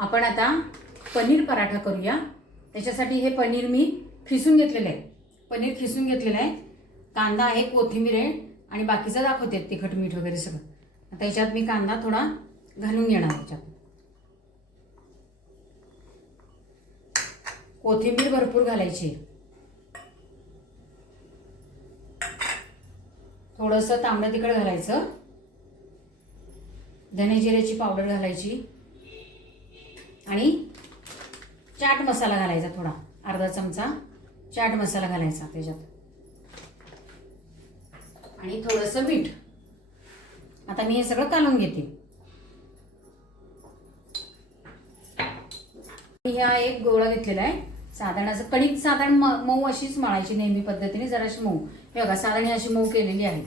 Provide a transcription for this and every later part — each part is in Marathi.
आपण आता पनीर पराठा करूया। त्याच्यासाठी हे पनीर मी खिसून घेतलेलं आहे। पनीर खिसून घेतलेलं आहे, कांदा आहे, कोथिंबीर आहे आणि बाकीचं दाखवते तिखट मीठ वगैरे सगळं। आता याच्यात मी कांदा थोडा घालून घेणार, याच्यात कोथिंबीर भरपूर घालायची, थोडंसं तांबडं तिखट घालायचं, धने जिऱ्याची पावडर घालायची आणि चाट मसाला घालायचा, थोडा अर्धा चमचा चाट मसाला घालायचा त्याच्यात आणि थोडंसं मीठ। आता मी हे सगळं कालवून घेते। हा एक गोळा घेतलेला आहे, साधारण असं कणिक साधारण मऊ अशीच मळायची नेहमी पद्धतीने, जराशी मऊ। हे बघा साधारण अशी मऊ केलेली आहे।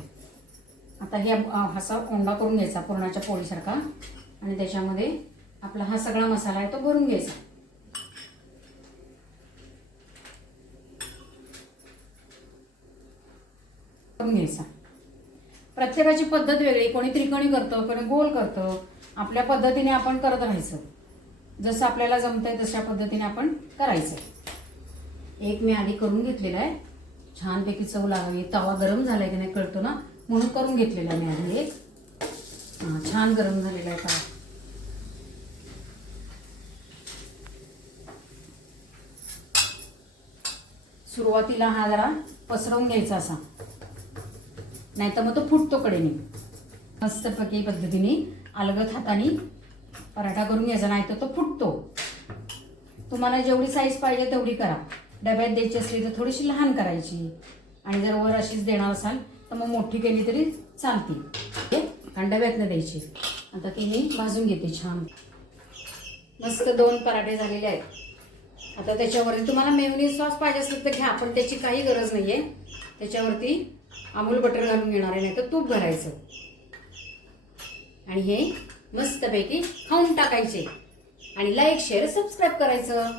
आता हे असा ओंडा करून घ्यायचा पुरणाच्या पोळीसारखा आणि त्याच्यामध्ये आपला हा सगळा मसाला आहे तो भरून घ्यायचा। करून घ्यायचा। प्रत्येकाची पद्धत वेगळी, कोणी त्रिकोणी करतं, कोणी गोल करतं। आपल्या पद्धतीने आपण करत राहायचं, जसं आपल्याला जमतंय तशा पद्धतीने आपण करायचं। एक मी आधी करून घेतलेला आहे, छानपैकी चव लागावी। तवा गरम झालाय की नाही कळतो ना, म्हणून करून घेतलेला आहे मी आधी एक। छान गरम झालेला आहे तवा। सुरुवातीला हा जरा पसरवून घ्यायचा असा, नाहीतर मग तो फुटतो कडेने। मस्तपैकी पद्धतीने अलगद हाताने पराठा करून घ्यायचा, नाहीतर तो फुटतो। तुम्हाला जेवढी साईज पाहिजे तेवढी करा। डब्यात द्यायची असली तर थोडीशी लहान करायची आणि जर वर अशीच देणार असाल तर मग मोठी केली तरी चालते, कारण डब्यातनं द्यायची। आता ती मी भाजून घेते छान। मस्त 2 पराठे झालेले आहेत। आता त्याच्यावरती तुम्हाला मेयोनीज सॉस पाहिजे असेल तर घ्या, पण त्याची काही गरज नाहीये। त्याच्यावरती अमूल बटर घालून घेणार आहे, नाही तर तूप भरायचं आणि हे मस्तपैकी खाऊन टाकायचे आणि लाईक शेअर सबस्क्राईब करायचं।